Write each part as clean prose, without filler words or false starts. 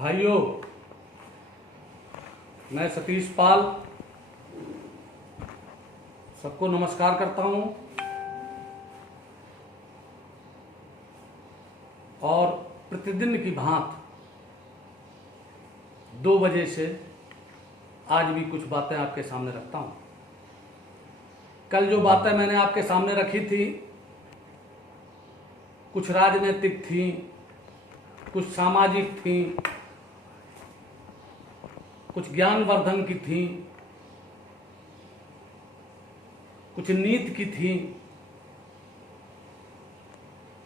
भाइयों, मैं सतीश पाल सबको नमस्कार करता हूं और प्रतिदिन की भांति 2 बजे से आज भी कुछ बातें आपके सामने रखता हूं। कल जो बातें मैंने आपके सामने रखी थी, कुछ राजनीतिक थी, कुछ सामाजिक थी, कुछ ज्ञानवर्धन की थी, कुछ नीति की थी,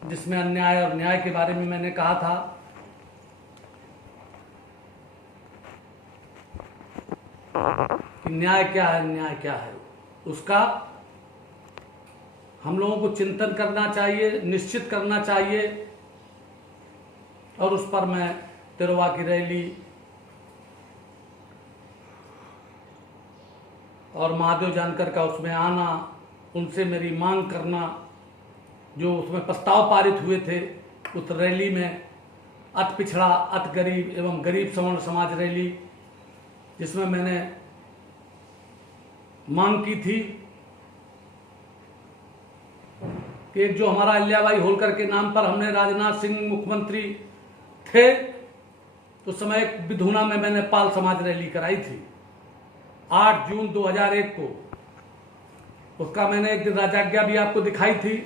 जिसमें अन्याय और न्याय के बारे में मैंने कहा था। कि न्याय क्या है, न्याय क्या है, उसका हम लोगों को चिंतन करना चाहिए, निश्चित करना चाहिए। और उस पर मैं तिरवा की रैली और महादेव जानकर का उसमें आना, उनसे मेरी मांग करना, जो उसमें प्रस्ताव पारित हुए थे उस रैली में, अति पिछड़ा, अति गरीब एवं गरीब सवर्ण समाज रैली, जिसमें मैंने मांग की थी कि एक जो हमारा अहिल्याबाई होलकर के नाम पर हमने राजनाथ सिंह मुख्यमंत्री थे, उस समय एक विधुना में मैंने पाल समाज रैली कराई थी 8 जून 2001 को। उसका मैंने एक दिन राजाज्ञा भी आपको दिखाई थी,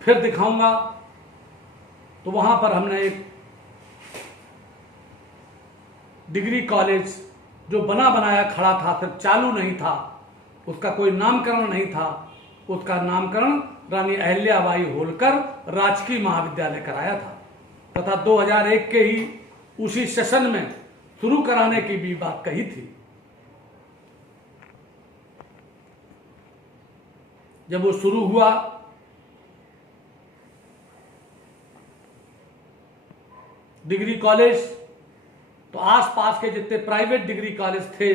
फिर दिखाऊंगा। तो वहां पर हमने एक डिग्री कॉलेज जो बना बनाया खड़ा था, सिर्फ चालू नहीं था, उसका कोई नामकरण नहीं था, उसका नामकरण रानी अहिल्याबाई होलकर राजकीय महाविद्यालय कराया था तथा 2001 के ही उसी सेशन में शुरू कराने की भी बात कही थी। जब वो शुरू हुआ डिग्री कॉलेज, तो आसपास के जितने प्राइवेट डिग्री कॉलेज थे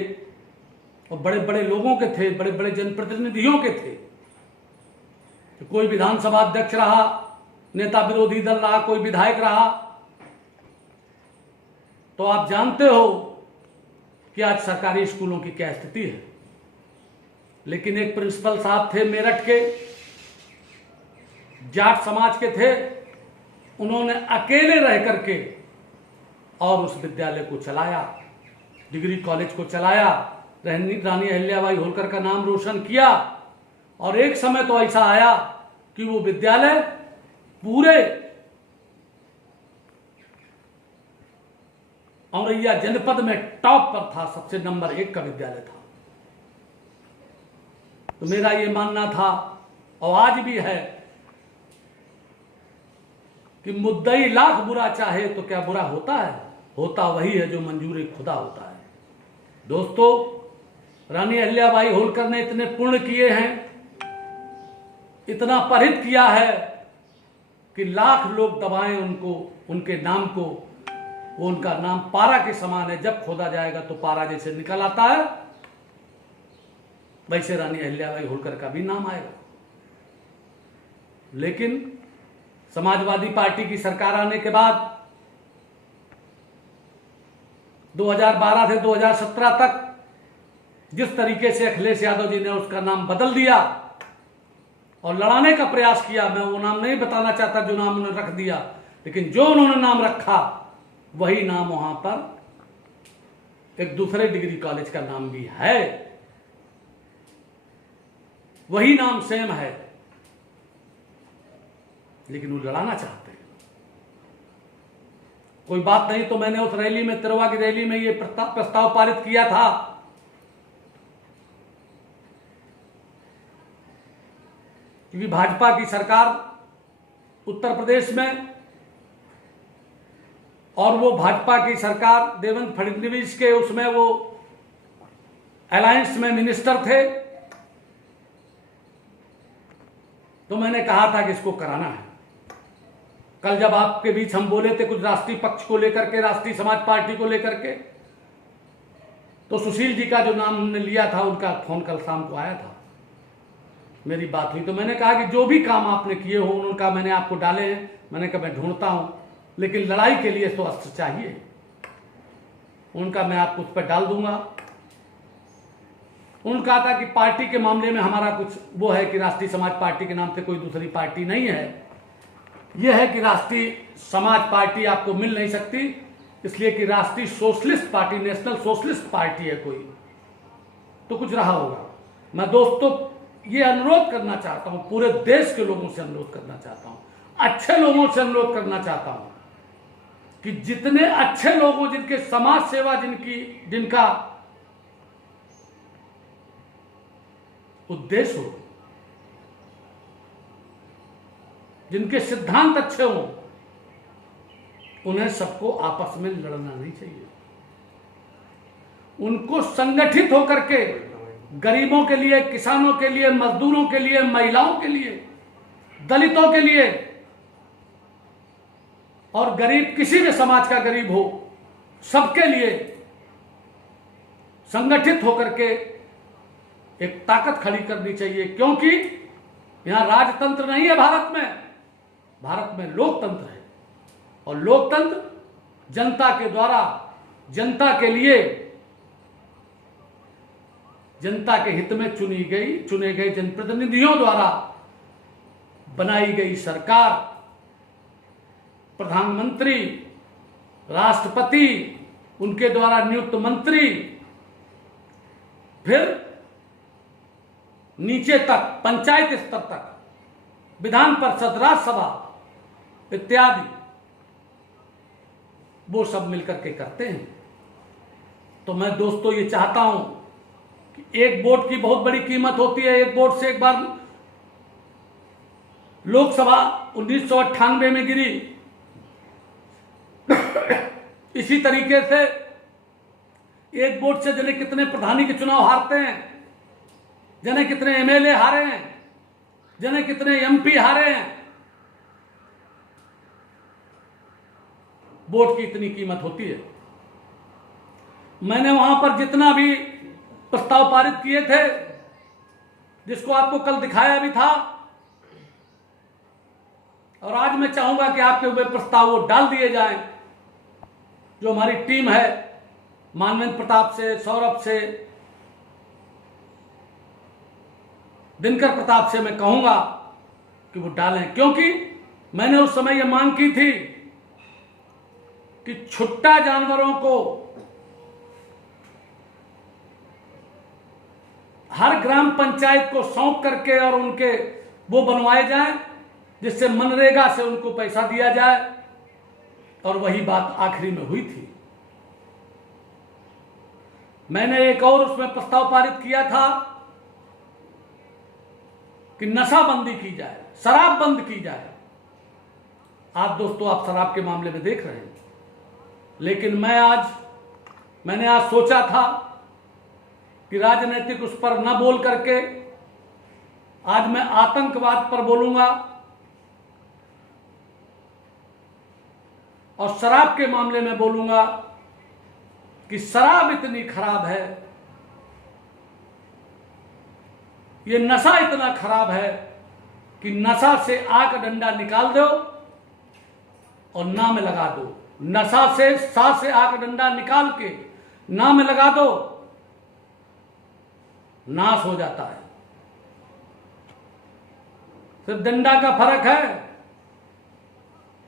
और बड़े बड़े लोगों के थे, बड़े बड़े जनप्रतिनिधियों के थे। तो कोई विधानसभा अध्यक्ष रहा, नेता विरोधी दल रहा, कोई विधायक रहा। तो आप जानते हो कि आज सरकारी स्कूलों की क्या स्थिति है। लेकिन एक प्रिंसिपल साहब थे मेरठ के, जाट समाज के थे, उन्होंने अकेले रह करके और उस विद्यालय को चलाया, डिग्री कॉलेज को चलाया, रानी अहिल्याबाई होलकर का नाम रोशन किया। और एक समय तो ऐसा आया कि वो विद्यालय पूरे औरैया जनपद में टॉप पर था, सबसे नंबर 1 का विद्यालय था। तो मेरा ये मानना था और आज भी है कि मुद्दई लाख बुरा चाहे तो क्या बुरा होता है, होता वही है जो मंजूर खुदा होता है। दोस्तों, रानी अहिल्याबाई होलकर ने इतने पुण्य किए हैं, इतना परित किया है कि लाख लोग दबाएं उनको, उनके नाम को। वो उनका नाम पारा के समान है, जब खोदा जाएगा तो पारा जैसे निकल आता है, वैसे रानी अहिल्याबाई होलकर का भी नाम आएगा। लेकिन समाजवादी पार्टी की सरकार आने के बाद 2012 से 2017 तक जिस तरीके से अखिलेश यादव जी ने उसका नाम बदल दिया और लड़ाने का प्रयास किया, मैं वो नाम नहीं बताना चाहता जो नाम उन्होंने रख दिया, लेकिन जो उन्होंने नाम रखा वही नाम वहां पर एक दूसरे डिग्री कॉलेज का नाम भी है, वही नाम सेम है, लेकिन वो लड़ाना चाहते हैं। कोई बात नहीं तो मैंने उस रैली में, तिरवा की रैली में, ये प्रस्ताव पारित किया था क्योंकि भाजपा की सरकार उत्तर प्रदेश में, और वो भाजपा की सरकार देवेंद्र फडणवीस के उसमें वो अलायंस में मिनिस्टर थे। तो मैंने कहा था कि इसको कराना है। कल जब आपके बीच हम बोले थे कुछ राष्ट्रीय पक्ष को लेकर के, राष्ट्रीय समाज पार्टी को लेकर के, तो सुशील जी का जो नाम हमने लिया था, उनका फोन कल शाम को आया था, मेरी बात हुई। तो मैंने कहा कि जो भी काम आपने किए हो उनका मैंने आपको डाले हैं, मैंने कहा मैं ढूंढता हूं लेकिन लड़ाई के लिए तो अस्त्र चाहिए। उनका मैं आपको उस पर डाल दूंगा। उनका था कि पार्टी के मामले में हमारा कुछ वो है कि राष्ट्रीय समाज पार्टी के नाम से कोई दूसरी पार्टी नहीं है। यह है कि राष्ट्रीय समाज पार्टी आपको मिल नहीं सकती, इसलिए कि राष्ट्रीय socialist party, national socialist party है कोई, तो कुछ रहा होगा। मैं दोस्तों ये अनुरोध करना चाहता हूं, पूरे देश के लोगों से अनुरोध करना चाहता हूं, अच्छे लोगों से अनुरोध करना चाहता हूं कि जितने अच्छे लोगों, जिनके समाज सेवा, जिनका उद्देश्य हो, जिनके सिद्धांत अच्छे हों, उन्हें सबको आपस में लड़ना नहीं चाहिए। उनको संगठित होकर के गरीबों के लिए, किसानों के लिए, मजदूरों के लिए, महिलाओं के लिए, दलितों के लिए, और गरीब किसी भी समाज का गरीब हो, सबके लिए संगठित होकर के एक ताकत खड़ी करनी चाहिए। क्योंकि यहां राजतंत्र नहीं है भारत में लोकतंत्र है, और लोकतंत्र जनता के द्वारा, जनता के लिए, जनता के हित में चुने गए जनप्रतिनिधियों द्वारा बनाई गई सरकार, प्रधानमंत्री, राष्ट्रपति, उनके द्वारा नियुक्त मंत्री, फिर नीचे तक, पंचायत स्तर तक, विधान परिषद, राज्यसभा इत्यादि, वो सब मिलकर के करते हैं। तो मैं दोस्तों ये चाहता हूं कि एक वोट की बहुत बड़ी कीमत होती है। एक वोट से एक बार लोकसभा 1998 में गिरी, इसी तरीके से एक वोट से जाने कितने प्रधानी के चुनाव हारते हैं, जाने कितने एमएलए हारे हैं, जाने कितने एमपी हारे हैं। वोट की इतनी कीमत होती है। मैंने वहां पर जितना भी प्रस्ताव पारित किए थे, जिसको आपको कल दिखाया भी था, और आज मैं चाहूंगा कि आपके ऊपर प्रस्ताव वो डाल दिए जाएं। जो हमारी टीम है, मानवेंद्र प्रताप से, सौरभ से, दिनकर प्रताप से, मैं कहूंगा कि वो डालें। क्योंकि मैंने उस समय यह मांग की थी कि छुट्टा जानवरों को हर ग्राम पंचायत को सौंप करके और उनके वो बनवाए जाएं, जिससे मनरेगा से उनको पैसा दिया जाए। और वही बात आखिरी में हुई थी। मैंने एक और उसमें प्रस्ताव पारित किया था कि नशाबंदी की जाए, शराब बंद की जाए। आज दोस्तों आप शराब के मामले में देख रहे हैं, लेकिन मैंने आज सोचा था कि राजनीतिक उस पर न बोल करके आज मैं आतंकवाद पर बोलूंगा और शराब के मामले में बोलूंगा कि शराब इतनी खराब है, ये नशा इतना खराब है कि नशा से आग डंडा निकाल दो और नाम लगा दो। नशा से, सा से आग डंडा निकाल के नाम लगा दो, नाश हो जाता है। सिर्फ डंडा का फर्क है।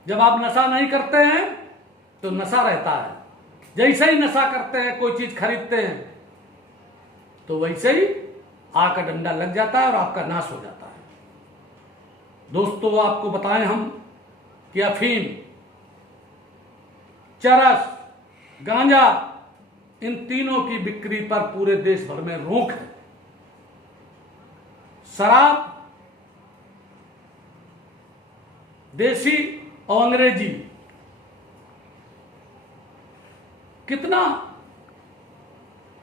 जब आप नशा नहीं करते हैं तो नशा रहता है, जैसे ही नशा करते हैं, कोई चीज खरीदते हैं, तो वैसे ही आग का डंडा लग जाता है और आपका नाश हो जाता है। दोस्तों आपको बताएं हम कि अफीम, चरस, गांजा, इन तीनों की बिक्री पर पूरे देश भर में रोक है। शराब, देसी और अंग्रेजी, कितना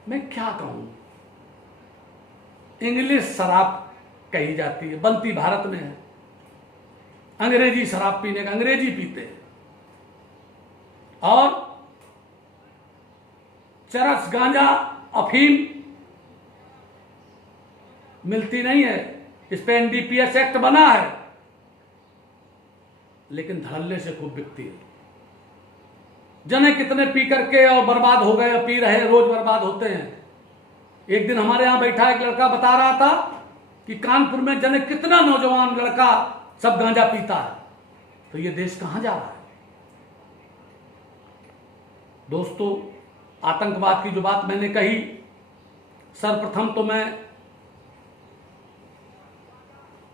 मैं क्या कहूं, इंग्लिश शराब कही जाती है, बनती भारत में है। अंग्रेजी शराब पीने का, अंग्रेजी पीते हैं। और चरस, गांजा, अफीम मिलती नहीं है। इस पे एनडीपीएस एक्ट बना है, लेकिन धड़ल्ले से खूब बिकती है। जने कितने पी करके और बर्बाद हो गए, पी रहे, रोज बर्बाद होते हैं। एक दिन हमारे यहां बैठा एक लड़का बता रहा था कि कानपुर में जने कितना नौजवान लड़का सब गांजा पीता है। तो ये देश कहां जा रहा है? दोस्तों, आतंकवाद की जो बात मैंने कही, सर्वप्रथम तो मैं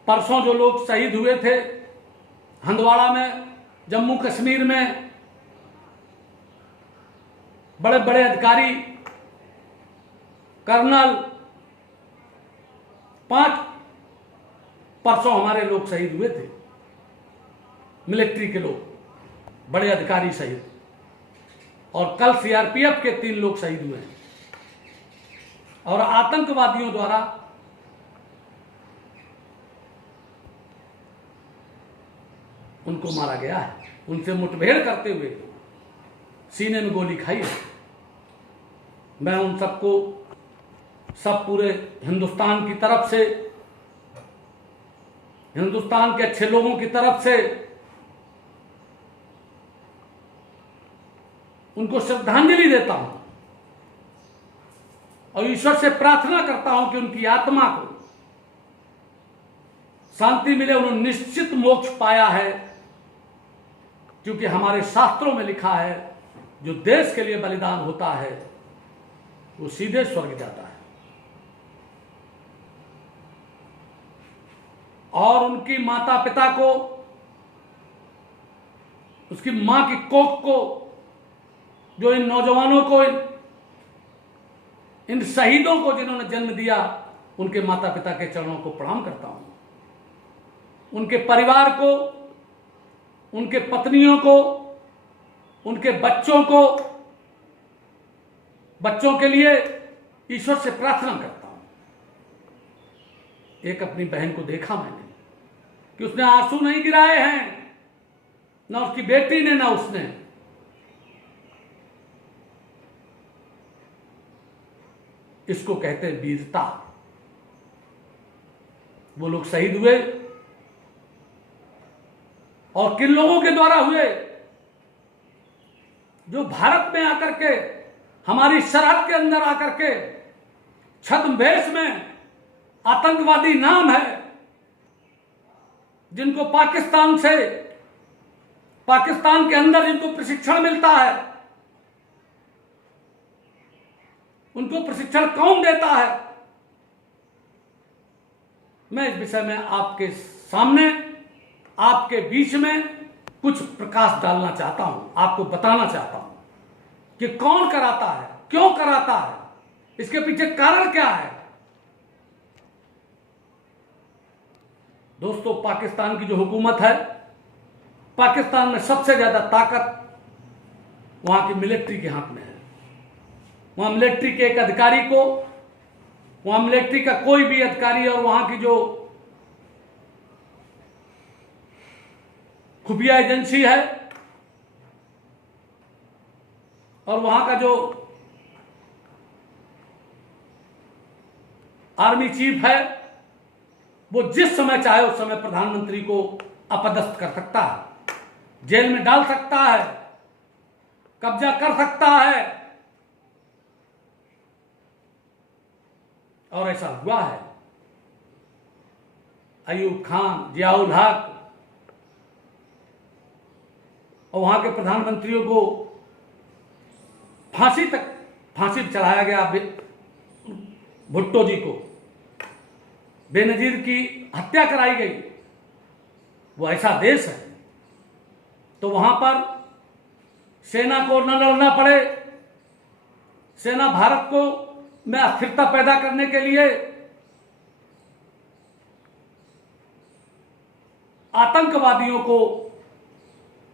परसों जो लोग शहीद हुए थे हंदवाड़ा में, जम्मू कश्मीर में, बड़े बड़े अधिकारी, कर्नल, 5 परसों हमारे लोग शहीद हुए थे, मिलिट्री के लोग, बड़े अधिकारी शहीद, और कल सीआरपीएफ के 3 लोग शहीद हुए हैं। और आतंकवादियों द्वारा उनको मारा गया है, उनसे मुठभेड़ करते हुए सीने में गोली खाई है। मैं उन सबको, सब पूरे हिंदुस्तान की तरफ से, हिंदुस्तान के अच्छे लोगों की तरफ से उनको श्रद्धांजलि देता हूं और ईश्वर से प्रार्थना करता हूं कि उनकी आत्मा को शांति मिले। उन्होंने निश्चित मोक्ष पाया है, क्योंकि हमारे शास्त्रों में लिखा है जो देश के लिए बलिदान होता है वो सीधे स्वर्ग जाता है। और उनकी माता पिता को, उसकी मां की कोख को, जो इन नौजवानों को, इन शहीदों को जिन्होंने जन्म दिया, उनके माता पिता के चरणों को प्रणाम करता हूं। उनके परिवार को, उनके पत्नियों को, उनके बच्चों को, बच्चों के लिए ईश्वर से प्रार्थना करता हूं। एक अपनी बहन को देखा मैंने कि उसने आंसू नहीं गिराए हैं, ना उसकी बेटी ने, ना उसने। इसको कहते हैं वीरता। वो लोग शहीद हुए, और किन लोगों के द्वारा हुए? जो भारत में आकर के, हमारी सरहद के अंदर आकर के, छद्मवेश में आतंकवादी नाम है, जिनको पाकिस्तान से, पाकिस्तान के अंदर जिनको प्रशिक्षण मिलता है, उनको प्रशिक्षण कौन देता है? मैं इस विषय में आपके सामने, आपके बीच में कुछ प्रकाश डालना चाहता हूं, आपको बताना चाहता हूं कि कौन कराता है, क्यों कराता है, इसके पीछे कारण क्या है। दोस्तों, पाकिस्तान की जो हुकूमत है, पाकिस्तान में सबसे ज्यादा ताकत वहां की मिलिट्री के हाथ में है। वहां मिलिट्री के एक अधिकारी को, वहां मिलिट्री का कोई भी अधिकारी और वहां की जो खुफिया एजेंसी है और वहां का जो आर्मी चीफ है, वो जिस समय चाहे उस समय प्रधानमंत्री को अपदस्थ कर सकता है, जेल में डाल सकता है, कब्जा कर सकता है। और ऐसा हुआ है। अयूब खान, जियाउल हक और वहां के प्रधानमंत्रियों को फांसी पर चढ़ाया गया। भुट्टो जी को, बेनजीर की हत्या कराई गई। वो ऐसा देश है, तो वहां पर सेना को न लड़ना पड़े, सेना भारत को में अस्थिरता पैदा करने के लिए आतंकवादियों को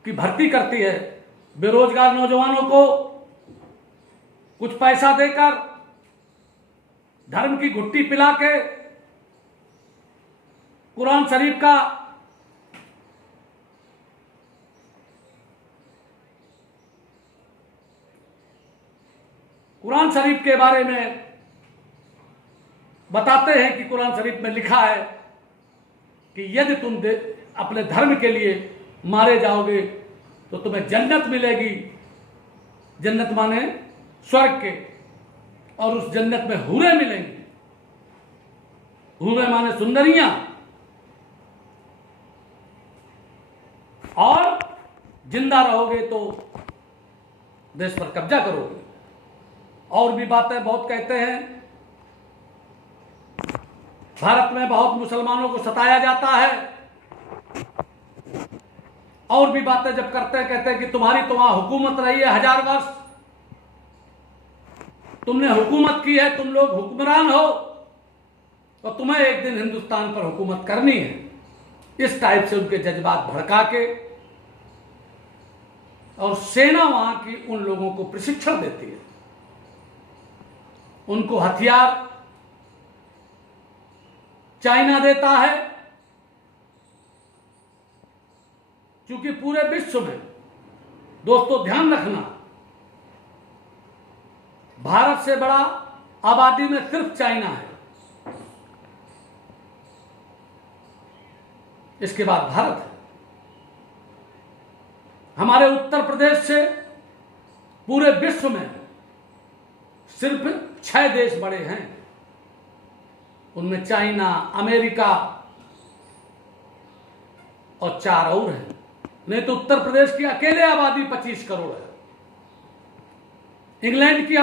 की भर्ती करती है। बेरोजगार नौजवानों को कुछ पैसा देकर, धर्म की घुट्टी पिला के, कुरान शरीफ का कुरान शरीफ के बारे में बताते हैं कि कुरान शरीफ में लिखा है कि यदि तुम अपने धर्म के लिए मारे जाओगे तो तुम्हें जन्नत मिलेगी, जन्नत माने स्वर्ग के, और उस जन्नत में हूरें मिलेंगी। हूरें माने सुंदरियां, और जिंदा रहोगे तो देश पर कब्जा करोगे। और भी बातें बहुत कहते हैं। भारत में बहुत मुसलमानों को सताया जाता है, और भी बातें जब करते हैं, कहते हैं कि तुम्हारी तो वहां हुकूमत रही है 1000 वर्ष, तुमने हुकूमत की है, तुम लोग हुक्मरान हो, और तुम्हें एक दिन हिंदुस्तान पर हुकूमत करनी है। इस टाइप से उनके जज्बात भड़का के, और सेना वहां की उन लोगों को प्रशिक्षण देती है, उनको हथियार चाइना देता है। क्योंकि पूरे विश्व में, दोस्तों ध्यान रखना, भारत से बड़ा आबादी में सिर्फ चाइना है, इसके बाद भारत है। हमारे उत्तर प्रदेश से पूरे विश्व में सिर्फ 6 देश बड़े हैं, उनमें चाइना, अमेरिका और 4 और हैं। नहीं तो उत्तर प्रदेश की अकेले आबादी 25 करोड़ है। इंग्लैंड की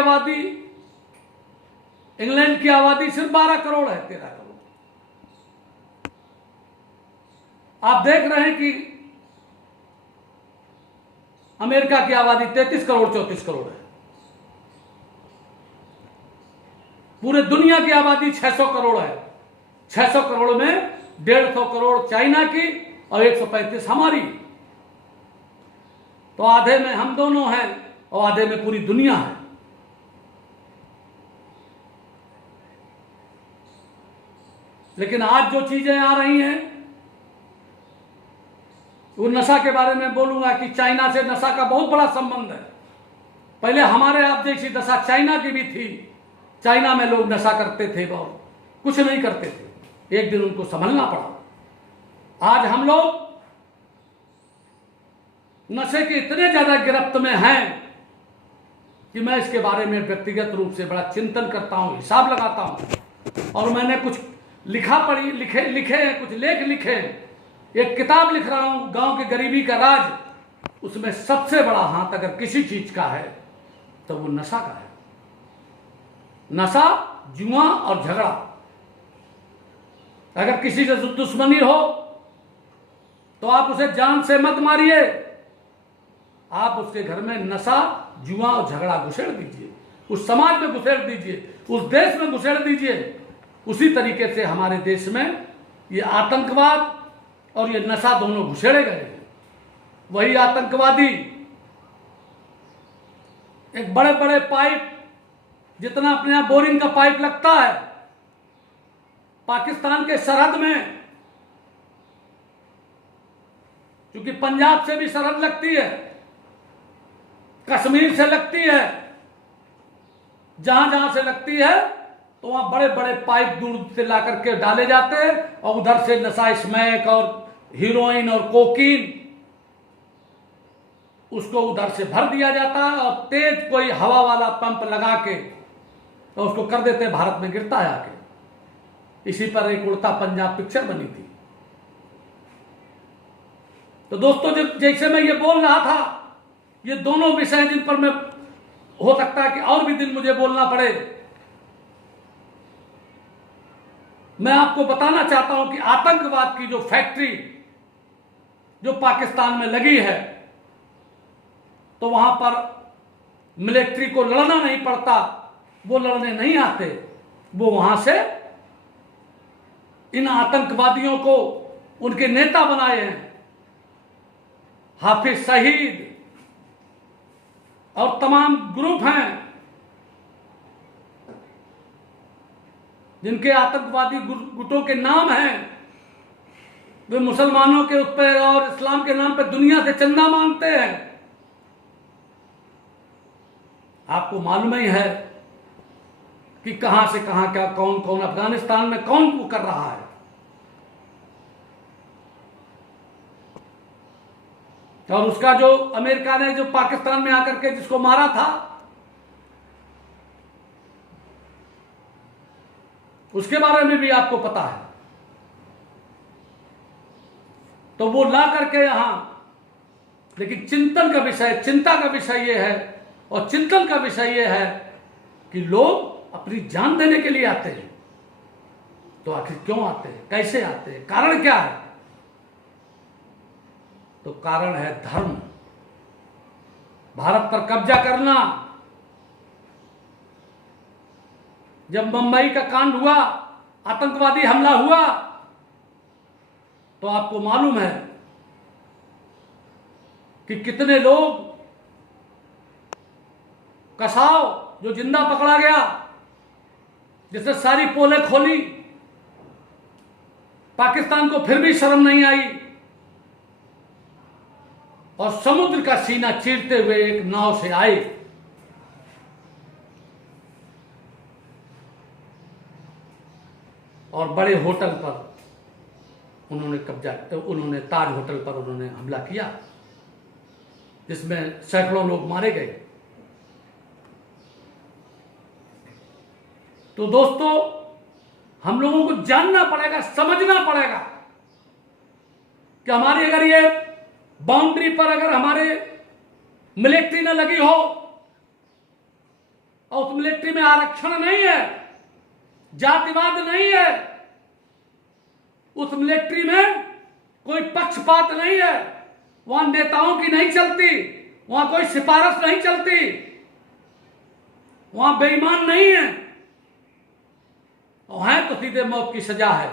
आबादी सिर्फ 12 करोड़ है, 13 करोड़। आप देख रहे हैं कि अमेरिका की आबादी 33 करोड़ 34 करोड़ है। पूरे दुनिया की आबादी 600 करोड़ है। 600 करोड़ में 150 करोड़ चाइना की और 135 हमारी। तो आधे में हम दोनों हैं और आधे में पूरी दुनिया है। लेकिन आज जो चीजें आ रही हैं, वो नशा के बारे में बोलूंगा कि चाइना से नशा का बहुत बड़ा संबंध है। पहले हमारे आप जैसी दशा चाइना की भी थी। चाइना में लोग नशा करते थे, बहुत कुछ नहीं करते थे, एक दिन उनको संभलना पड़ा। आज हम लोग नशे के इतने ज्यादा गिरफ्त में हैं कि मैं इसके बारे में व्यक्तिगत रूप से बड़ा चिंतन करता हूं, हिसाब लगाता हूं। और मैंने कुछ लिखे हैं, कुछ लेख लिखे हैं। एक किताब लिख रहा हूं, गांव के गरीबी का राज। उसमें सबसे बड़ा हाथ अगर किसी चीज का है तो वो नशा का है। नशा, जुआ और झगड़ा। अगर किसी से दुश्मनी हो तो आप उसे जान से मत मारिए, आप उसके घर में नशा, जुआ और झगड़ा घुसेड़ दीजिए, उस समाज में घुसेड़ दीजिए, उस देश में घुसेड़ दीजिए। उसी तरीके से हमारे देश में ये आतंकवाद और ये नशा दोनों घुसेड़े गए हैं। वही आतंकवादी एक बड़े बड़े पाइप, जितना अपने यहां बोरिंग का पाइप लगता है, पाकिस्तान के सरहद में, क्योंकि पंजाब से भी सरहद लगती है, कश्मीर से लगती है, जहां जहां से लगती है, तो वहां बड़े बड़े पाइप दूर से ला करके डाले जाते हैं और उधर से नशा, स्मैक और हीरोइन और कोकीन, उसको उधर से भर दिया जाता है और तेज कोई हवा वाला पंप लगा के तो उसको कर देते हैं, भारत में गिरता है आके। इसी पर एक उड़ता पंजाब पिक्चर बनी थी। तो दोस्तों, जैसे मैं ये बोल रहा था, ये दोनों विषय जिन पर मैं, हो सकता है कि और भी दिन मुझे बोलना पड़े। मैं आपको बताना चाहता हूं कि आतंकवाद की जो फैक्ट्री जो पाकिस्तान में लगी है, तो वहां पर मिलिट्री को लड़ना नहीं पड़ता, वो लड़ने नहीं आते, वो वहां से इन आतंकवादियों को उनके नेता बनाए हैं। हाफिज सईद और तमाम ग्रुप हैं जिनके आतंकवादी गुटों के नाम हैं। वे मुसलमानों के उस पर और इस्लाम के नाम पर दुनिया से चंदा मांगते हैं। आपको मालूम ही है कि कहां से कहां क्या, कौन कौन, अफगानिस्तान में कौन वो कर रहा है। और उसका जो अमेरिका ने जो पाकिस्तान में आकर के जिसको मारा था, उसके बारे में भी आपको पता है। तो वो ला करके यहां, लेकिन चिंतन का विषय, चिंता का विषय ये है और चिंतन का विषय ये है कि लोग अपनी जान देने के लिए आते हैं। तो आखिर क्यों आते हैं, कैसे आते हैं, कारण क्या है? तो कारण है धर्म, भारत पर कब्जा करना। जब मुंबई का कांड हुआ, आतंकवादी हमला हुआ, तो आपको मालूम है कि कितने लोग, कसाव जो जिंदा पकड़ा गया, जिसने सारी पोलें खोली, पाकिस्तान को फिर भी शर्म नहीं आई और समुद्र का सीना चीरते हुए एक नाव से आए और बड़े होटल पर उन्होंने कब्जा, उन्होंने ताज होटल पर उन्होंने हमला किया, जिसमें सैकड़ों लोग मारे गए। तो दोस्तों, हम लोगों को जानना पड़ेगा, समझना पड़ेगा कि हमारी अगर ये बाउंड्री पर अगर हमारे मिलिट्री न लगी हो और उस मिलिट्री में आरक्षण नहीं है, जातिवाद नहीं है, उस मिलिट्री में कोई पक्षपात नहीं है, वहां नेताओं की नहीं चलती, वहां कोई सिफारिश नहीं चलती, वहां बेईमान नहीं है, और है तो सीधे मौत की सजा है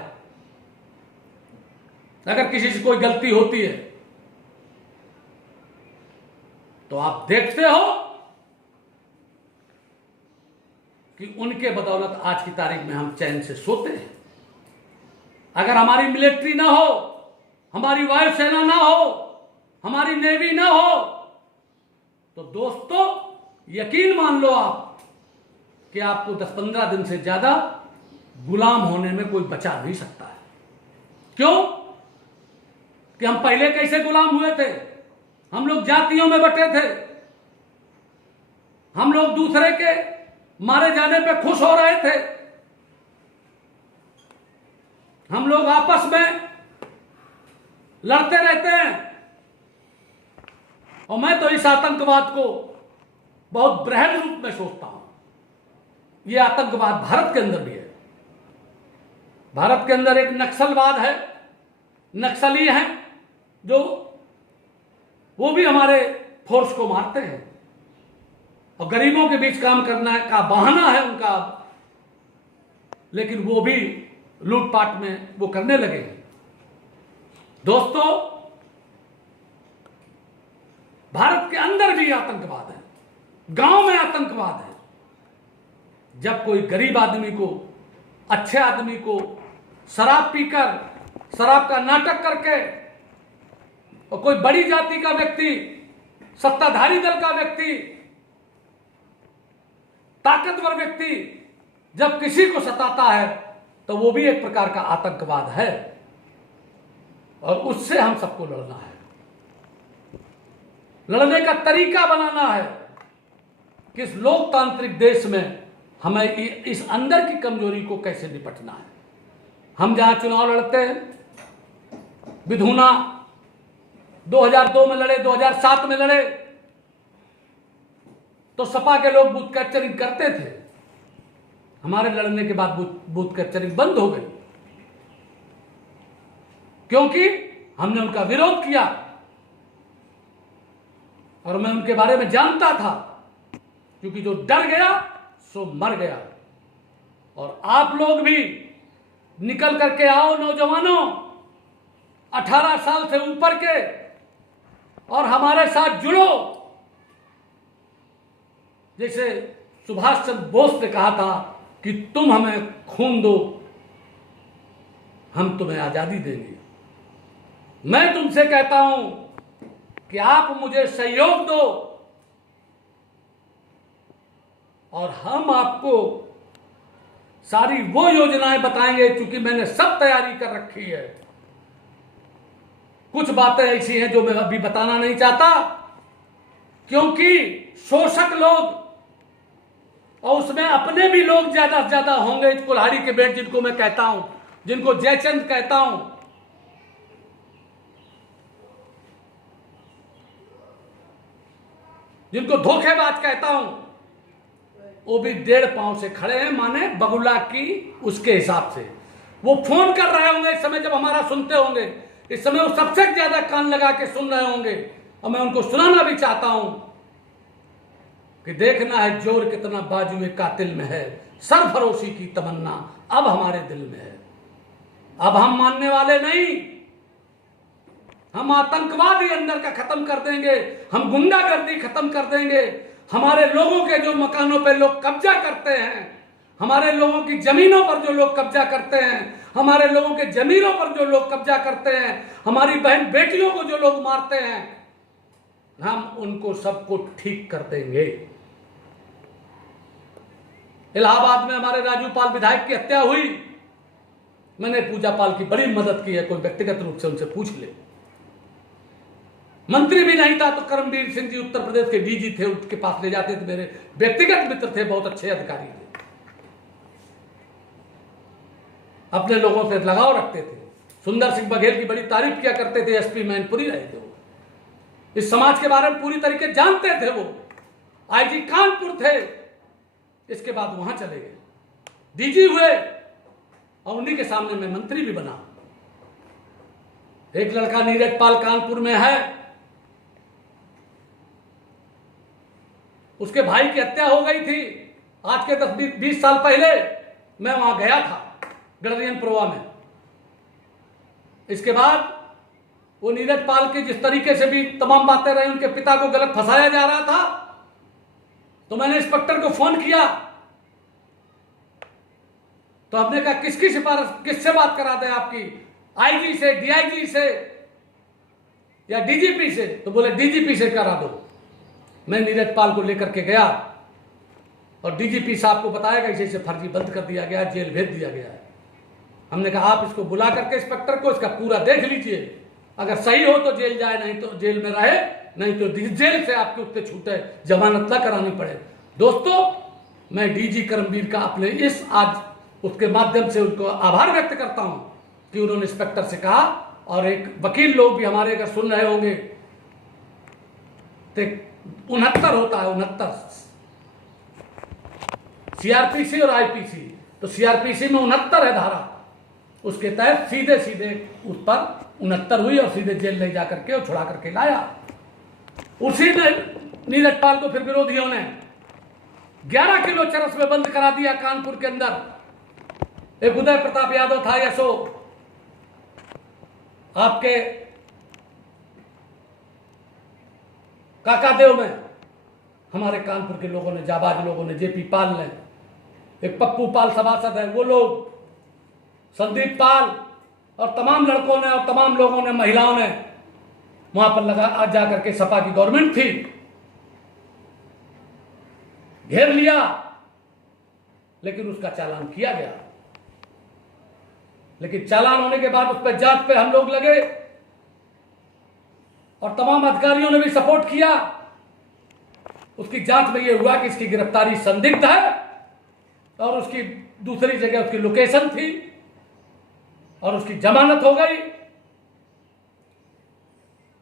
अगर किसी से कोई गलती होती है। तो आप देखते हो कि उनके बदौलत आज की तारीख में हम चैन से सोते हैं। अगर हमारी मिलिट्री ना हो, हमारी वायुसेना ना हो, हमारी नेवी ना हो, तो दोस्तों यकीन मान लो आप कि आपको 10-15 दिन से ज्यादा गुलाम होने में कोई बचा नहीं सकता है। क्यों? कि हम पहले कैसे गुलाम हुए थे? हम लोग जातियों में बटे थे, हम लोग दूसरे के मारे जाने पे खुश हो रहे थे, हम लोग आपस में लड़ते रहते हैं। और मैं तो इस आतंकवाद को बहुत बृहद रूप में सोचता हूं। यह आतंकवाद भारत के अंदर भी है। भारत के अंदर एक नक्सलवाद है, नक्सली हैं जो वो भी हमारे फोर्स को मारते हैं और गरीबों के बीच काम करना का बहाना है उनका, लेकिन वो भी लूटपाट में वो करने लगे हैं। दोस्तों, भारत के अंदर भी आतंकवाद है, गांव में आतंकवाद है। जब कोई गरीब आदमी को, अच्छे आदमी को शराब पीकर, शराब का नाटक करके, और कोई बड़ी जाति का व्यक्ति, सत्ताधारी दल का व्यक्ति, ताकतवर व्यक्ति जब किसी को सताता है तो वो भी एक प्रकार का आतंकवाद है और उससे हम सबको लड़ना है। लड़ने का तरीका बनाना है कि इस लोकतांत्रिक देश में हमें इस अंदर की कमजोरी को कैसे निपटना है। हम जहां चुनाव लड़ते हैं, विधुना 2002 में लड़े, 2007 में लड़े, तो सपा के लोग बूथ कैप्चरिंग करते थे। हमारे लड़ने के बाद बूथ कैप्चरिंग बंद हो गई, क्योंकि हमने उनका विरोध किया और मैं उनके बारे में जानता था, क्योंकि जो डर गया सो मर गया। और आप लोग भी निकल करके आओ नौजवानों, 18 साल से ऊपर के, और हमारे साथ जुड़ो। जैसे सुभाष चंद्र बोस ने कहा था कि तुम हमें खून दो, हम तुम्हें आजादी देंगे। मैं तुमसे कहता हूं कि आप मुझे सहयोग दो और हम आपको सारी वो योजनाएं बताएंगे, क्योंकि मैंने सब तैयारी कर रखी है। कुछ बातें ऐसी हैं जो मैं अभी बताना नहीं चाहता, क्योंकि शोषक लोग और उसमें अपने भी लोग ज्यादा से ज्यादा होंगे। कुल्हाड़ी के बेट जिनको मैं कहता हूं, जिनको जयचंद कहता हूं, जिनको धोखेबाज कहता हूं, वो भी 1.5 पांव से खड़े हैं, माने बगुला की उसके हिसाब से। वो फोन कर रहे होंगे इस समय, जब हमारा सुनते होंगे इस समय, वो सबसे ज्यादा कान लगा के सुन रहे होंगे। और मैं उनको सुनाना भी चाहता हूं कि देखना है जोर कितना बाजुए कातिल में है, सरफरोशी की तमन्ना अब हमारे दिल में है। अब हम मानने वाले नहीं, हम आतंकवादी अंदर का खत्म कर देंगे, हम गुंडागर्दी खत्म कर देंगे। हमारे लोगों के जो मकानों पर लोग कब्जा करते हैं, हमारे लोगों की जमीनों पर जो लोग कब्जा करते हैं, हमारे लोगों के जमीनों पर जो लोग कब्जा करते हैं, हमारी बहन बेटियों को जो लोग मारते हैं, हम उनको सबको ठीक कर देंगे। इलाहाबाद में हमारे राजू पाल विधायक की हत्या हुई, मैंने पूजा पाल की बड़ी मदद की है, कोई व्यक्तिगत रूप से उनसे पूछ ले। मंत्री भी नहीं था तो करमवीर सिंह जी उत्तर प्रदेश के डीजी थे, उनके पास ले जाते थे, मेरे व्यक्तिगत मित्र थे, बहुत अच्छे अधिकारी थे, अपने लोगों से लगाव रखते थे। सुंदर सिंह बघेल की बड़ी तारीफ किया करते थे, एसपी मैनपुरी रहे थे, वो इस समाज के बारे में पूरी तरीके जानते थे। वो आईजी कानपुर थे, इसके बाद वहां चले गए, डीजी हुए, और उन्हीं के सामने मैं मंत्री भी बना। एक लड़का नीरज पाल कानपुर में है, उसके भाई की हत्या हो गई थी आज के 10-20 साल पहले, मैं वहां गया था गडरियन पुरवा में। इसके बाद वो नीरज पाल की जिस तरीके से भी तमाम बातें रही, उनके पिता को गलत फंसाया जा रहा था, तो मैंने इंस्पेक्टर को फोन किया, तो हमने कहा किसकी सिफारिश, किससे बात करा दें आपकी, आईजी से, डीआईजी से या डीजीपी से? तो बोले डीजीपी से करा दो। मैं नीरज पाल को लेकर के गया और डीजीपी साहब को बताया इसे इसे फर्जी बंद कर दिया गया, जेल भेज दिया गया है। हमने कहा आप इसको बुला करके इंस्पेक्टर को इसका पूरा देख लीजिए, अगर सही हो तो जेल जाए, नहीं तो जेल में रहे, नहीं तो जेल से आपके उत्ते छूटे, जमानत न करानी पड़े। दोस्तों, मैं डीजी करमवीर का अपने इस आज उसके माध्यम से उनको आभार व्यक्त करता हूं कि उन्होंने इंस्पेक्टर से कहा, और एक वकील लोग भी हमारे अगर सुन रहे होंगे, तो 69 होता है, 69 सीआरपीसी और आईपीसी, तो सीआरपीसी में 69 है धारा, उसके तहत सीधे सीधे उस पर 69 हुई और सीधे जेल ले जाकर के और छुड़ा करके लाया। उसी में नीरज पाल को फिर विरोधियों ने 11 किलो चरस में बंद करा दिया कानपुर के अंदर। एक उदय प्रताप यादव था, यशो आपके काकादेव में, हमारे कानपुर के लोगों ने, जाबाज लोगों ने, जेपी पाल ने, एक पप्पू पाल सभासद है, वो लोग, संदीप पाल और तमाम लड़कों ने और तमाम लोगों ने, महिलाओं ने वहां पर लगा, आज जाकर के सपा की गवर्नमेंट थी, घेर लिया, लेकिन उसका चालान किया गया। लेकिन चालान होने के बाद उस पर जांच पे हम लोग लगे और तमाम अधिकारियों ने भी सपोर्ट किया। उसकी जांच में यह हुआ कि इसकी गिरफ्तारी संदिग्ध है और उसकी दूसरी जगह उसकी लोकेशन थी और उसकी जमानत हो गई,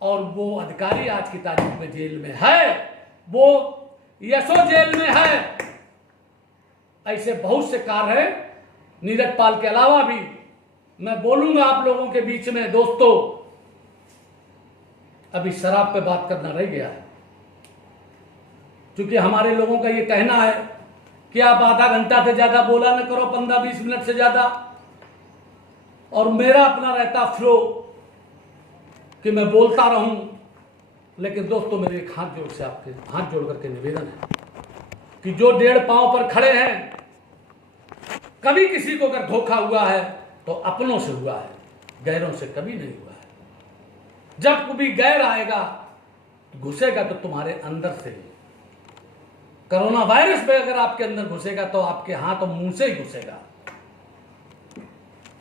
और वो अधिकारी आज की तारीख में जेल में है, वो यशो जेल में है। ऐसे बहुत से कार्य हैं नीरज पाल के अलावा भी। मैं बोलूंगा आप लोगों के बीच में, दोस्तों, अभी शराब पे बात करना रह गया है, क्योंकि हमारे लोगों का ये कहना है कि आप आधा घंटा से ज्यादा बोला न करो, 15-20 मिनट से ज्यादा, और मेरा अपना रहता फ्लो कि मैं बोलता रहूं। लेकिन दोस्तों, मेरे एक हाथ जोड़ से आपके हाथ जोड़ करके निवेदन है कि जो 1.5 पांव पर खड़े हैं, कभी किसी को अगर धोखा हुआ है तो अपनों से हुआ है, गैरों से कभी नहीं हुआ है। जब कभी गैर आएगा तो घुसेगा तो तुम्हारे अंदर से। कोरोना वायरस में अगर आपके अंदर घुसेगा तो आपके हाथ और मुंह से ही घुसेगा।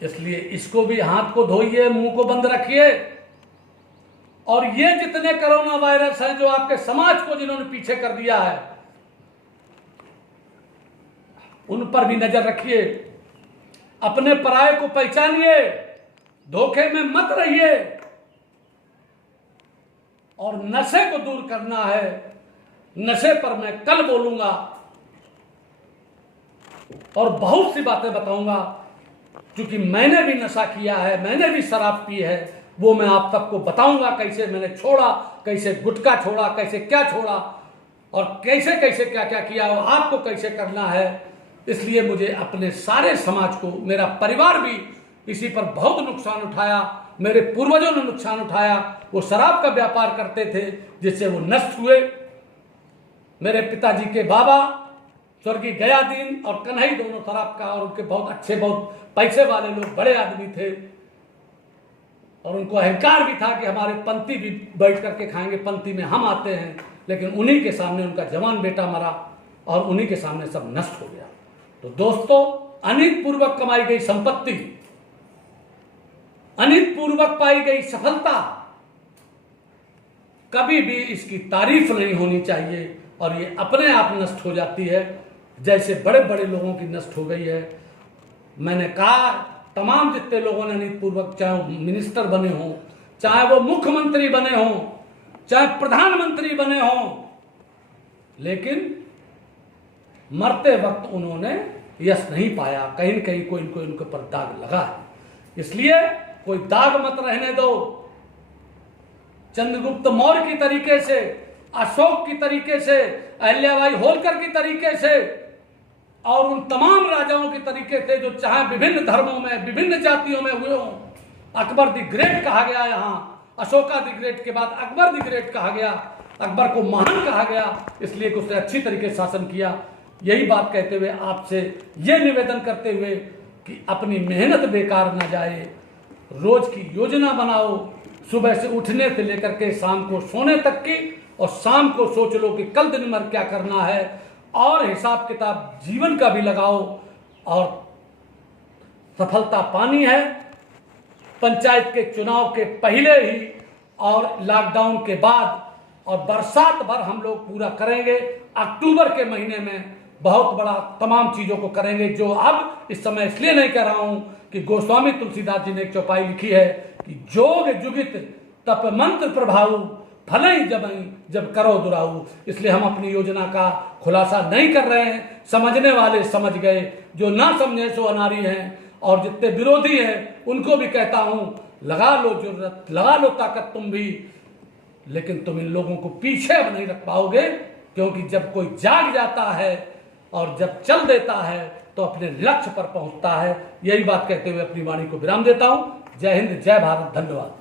इसलिए इसको भी हाथ को धोइए, मुंह को बंद रखिए, और ये जितने कोरोना वायरस हैं जो आपके समाज को जिन्होंने पीछे कर दिया है, उन पर भी नजर रखिए। अपने पराये को पहचानिए, धोखे में मत रहिए, और नशे को दूर करना है। नशे पर मैं कल बोलूंगा और बहुत सी बातें बताऊंगा, क्योंकि मैंने भी नशा किया है, मैंने भी शराब पी है, वो मैं आप सबको बताऊंगा कैसे मैंने छोड़ा, कैसे गुटखा छोड़ा, कैसे क्या छोड़ा, और कैसे कैसे क्या क्या किया, और आपको कैसे करना है। इसलिए मुझे अपने सारे समाज को, मेरा परिवार भी इसी पर बहुत नुकसान उठाया, मेरे पूर्वजों ने नुकसान उठाया। वो शराब का व्यापार करते थे जिससे वो नष्ट हुए। मेरे पिताजी के बाबा स्वर्गीय गयादीन और कन्हई दोनों शराब का, और उनके बहुत अच्छे, बहुत पैसे वाले लोग, बड़े आदमी थे, और उनको अहंकार भी था कि हमारे पंक्ति भी बैठ करके खाएंगे, पंक्ति में हम आते हैं। लेकिन उन्हीं के सामने उनका जवान बेटा मरा और उन्हीं के सामने सब नष्ट हो गया। तो दोस्तों, अनित पूर्वक कमाई गई संपत्ति, अनित पूर्वक पाई गई सफलता, कभी भी इसकी तारीफ नहीं होनी चाहिए, और ये अपने आप नष्ट हो जाती है, जैसे बड़े बड़े लोगों की नष्ट हो गई है। मैंने कहा, तमाम जितने लोगों ने अनित पूर्वक, चाहे वो मिनिस्टर बने हों, चाहे वो मुख्यमंत्री बने हों, चाहे प्रधानमंत्री बने हों, लेकिन मरते वक्त उन्होंने यश नहीं पाया। कहीं न कहीं कोई इनके पर दाग लगा है। इसलिए कोई दाग मत रहने दो। चंद्रगुप्त मौर्य की तरीके से, अशोक की तरीके से, अहिल्याबाई होलकर की तरीके से, और उन तमाम राजाओं के तरीके थे जो चाहे विभिन्न धर्मों में, विभिन्न जातियों में हुए हों। अकबर द ग्रेट कहा गया, यहाँ अशोका द ग्रेट के बाद अकबर द ग्रेट कहा गया। अकबर को महान कहा गया, इसलिए कि उसने अच्छी तरीके से शासन किया। यही बात कहते हुए आपसे ये निवेदन करते हुए कि अपनी मेहनत बेकार ना जाए, रोज की योजना बनाओ, सुबह से उठने से लेकर के शाम को सोने तक की, और शाम को सोच लो कि कल दिन भर क्या करना है, और हिसाब किताब जीवन का भी लगाओ। और सफलता पानी है पंचायत के चुनाव के पहले ही, और लॉकडाउन के बाद, और बरसात भर हम लोग पूरा करेंगे। अक्टूबर के महीने में बहुत बड़ा तमाम चीजों को करेंगे, जो अब इस समय इसलिए नहीं कर रहा हूं कि गोस्वामी तुलसीदास जी ने एक चौपाई लिखी है कि जोग जुगित तप मंत्र प्रभाऊ, फलई जबई जब करो दुराऊ। इसलिए हम अपनी योजना का खुलासा नहीं कर रहे हैं। समझने वाले समझ गए, जो ना समझे सो अनारी हैं। और जितने विरोधी हैं उनको भी कहता हूं, लगा लो जुर्रत, लगा लो ताकत तुम भी, लेकिन तुम इन लोगों को पीछे अब नहीं रख पाओगे, क्योंकि जब कोई जाग जाता है और जब चल देता है तो अपने लक्ष्य पर पहुंचता है। यही बात कहते हुए अपनी वाणी को विराम देता हूं। जय हिंद, जय भारत, धन्यवाद।